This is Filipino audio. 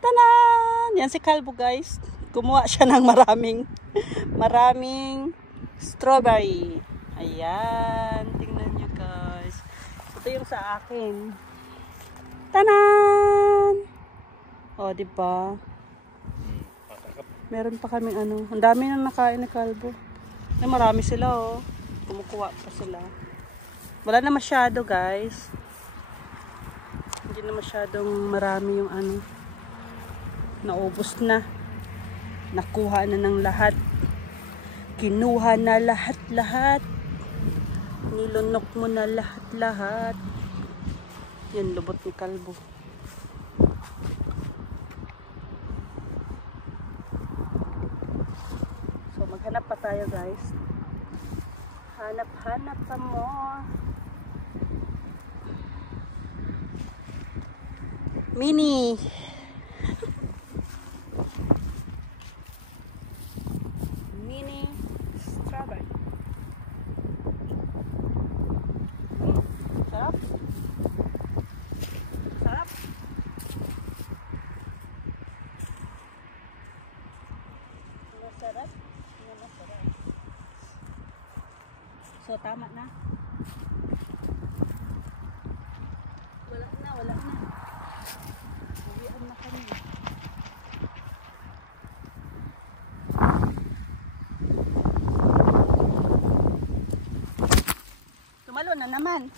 Tanan! Yan si Kalbo, guys. Gumawa siya ng maraming strawberry. Ayan. Tingnan nyo, guys. Ito yung sa akin. Tanan! O, diba? Meron pa kaming ano. Ang dami nang nakain ni Kalbo. Ay, marami sila, oh. Kumukuha pa sila. Wala na masyado, guys. Hindi na masyadong marami yung ano. Naubos na. Nakuha na ng lahat. Kinuha na lahat-lahat. Nilunok mo na lahat-lahat. Yan, lubot ni Kalbo. So, maghanap pa tayo, guys. Hanap-hanap pa mo. Mini. Mini strawberry. Sarap. Sarap. Masarap. Masarap. So, tama na. Wala na. Uwian na kami. Tumalo na naman.